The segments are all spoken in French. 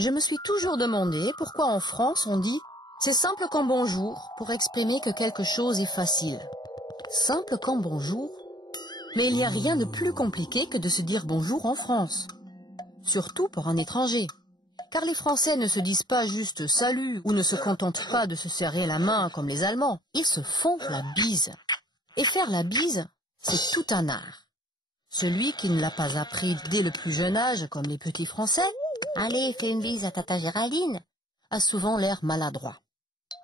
Je me suis toujours demandé pourquoi en France on dit « c'est simple comme bonjour » pour exprimer que quelque chose est facile. Simple comme bonjour? Mais il n'y a rien de plus compliqué que de se dire bonjour en France. Surtout pour un étranger. Car les Français ne se disent pas juste « salut » ou ne se contentent pas de se serrer la main comme les Allemands. Ils se font la bise. Et faire la bise, c'est tout un art. Celui qui ne l'a pas appris dès le plus jeune âge, comme les petits Français, « Allez, fais une bise à tata Géraldine », a souvent l'air maladroit.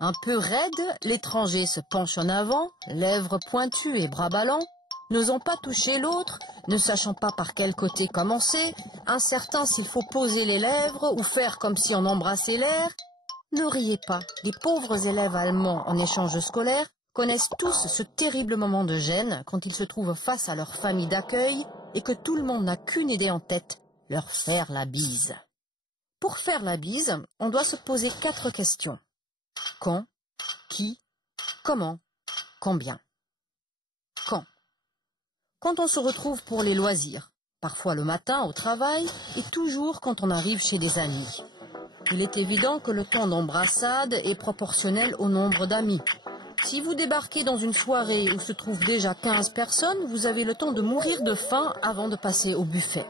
Un peu raide, l'étranger se penche en avant, lèvres pointues et bras ballants, n'osant pas toucher l'autre, ne sachant pas par quel côté commencer, incertain s'il faut poser les lèvres ou faire comme si on embrassait l'air. Ne riez pas, les pauvres élèves allemands en échange scolaire connaissent tous ce terrible moment de gêne quand ils se trouvent face à leur famille d'accueil et que tout le monde n'a qu'une idée en tête, leur faire la bise. Pour faire la bise, on doit se poser 4 questions. Quand, qui, comment, combien. Quand? Quand on se retrouve pour les loisirs, parfois le matin au travail et toujours quand on arrive chez des amis. Il est évident que le temps d'embrassade est proportionnel au nombre d'amis. Si vous débarquez dans une soirée où se trouvent déjà 15 personnes, vous avez le temps de mourir de faim avant de passer au buffet.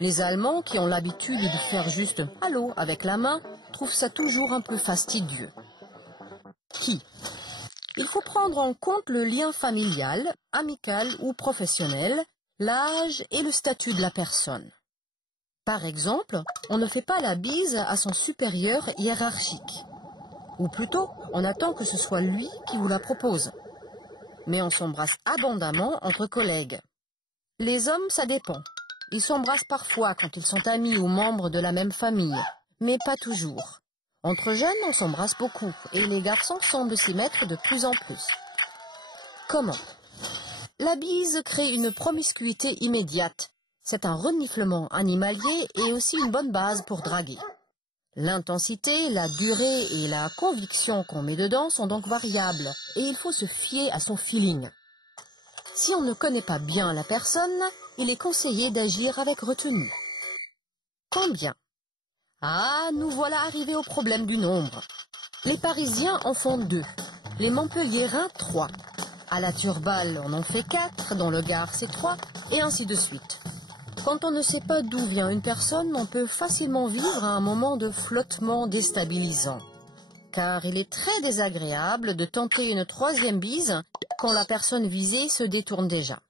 Les Allemands, qui ont l'habitude de faire juste « allô » avec la main, trouvent ça toujours un peu fastidieux. Qui? Il faut prendre en compte le lien familial, amical ou professionnel, l'âge et le statut de la personne. Par exemple, on ne fait pas la bise à son supérieur hiérarchique. Ou plutôt, on attend que ce soit lui qui vous la propose. Mais on s'embrasse abondamment entre collègues. Les hommes, ça dépend. Ils s'embrassent parfois quand ils sont amis ou membres de la même famille, mais pas toujours. Entre jeunes, on s'embrasse beaucoup, et les garçons semblent s'y mettre de plus en plus. Comment? La bise crée une promiscuité immédiate. C'est un reniflement animalier et aussi une bonne base pour draguer. L'intensité, la durée et la conviction qu'on met dedans sont donc variables, et il faut se fier à son feeling. Si on ne connaît pas bien la personne, il est conseillé d'agir avec retenue. Combien? Ah, nous voilà arrivés au problème du nombre. Les Parisiens en font 2, les Montpelliérains 3. À la Turballe, on en fait 4, dans le Gard c'est 3, et ainsi de suite. Quand on ne sait pas d'où vient une personne, on peut facilement vivre un moment de flottement déstabilisant. Car il est très désagréable de tenter une 3e bise quand la personne visée se détourne déjà.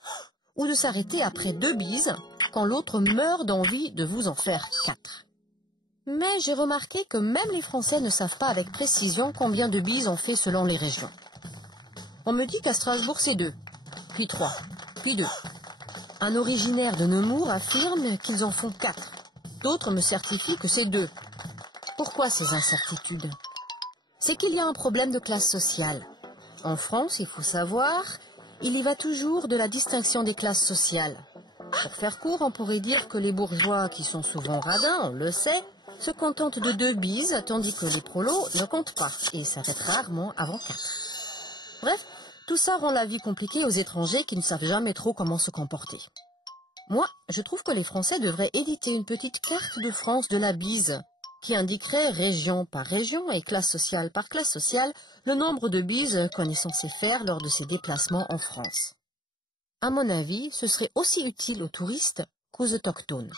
Ou de s'arrêter après 2 bises quand l'autre meurt d'envie de vous en faire 4. Mais j'ai remarqué que même les Français ne savent pas avec précision combien de bises on fait selon les régions. On me dit qu'à Strasbourg c'est 2, puis 3, puis 2. Un originaire de Nemours affirme qu'ils en font 4. D'autres me certifient que c'est 2. Pourquoi ces incertitudes? C'est qu'il y a un problème de classe sociale. En France, il faut savoir, il y va toujours de la distinction des classes sociales. Pour faire court, on pourrait dire que les bourgeois, qui sont souvent radins, on le sait, se contentent de 2 bises, tandis que les prolos ne comptent pas et s'arrêtent rarement avant 4. Bref, tout ça rend la vie compliquée aux étrangers qui ne savent jamais trop comment se comporter. Moi, je trouve que les Français devraient éditer une petite carte de France de la bise, qui indiquerait région par région et classe sociale par classe sociale le nombre de bises qu'on est censé faire lors de ses déplacements en France. À mon avis, ce serait aussi utile aux touristes qu'aux autochtones.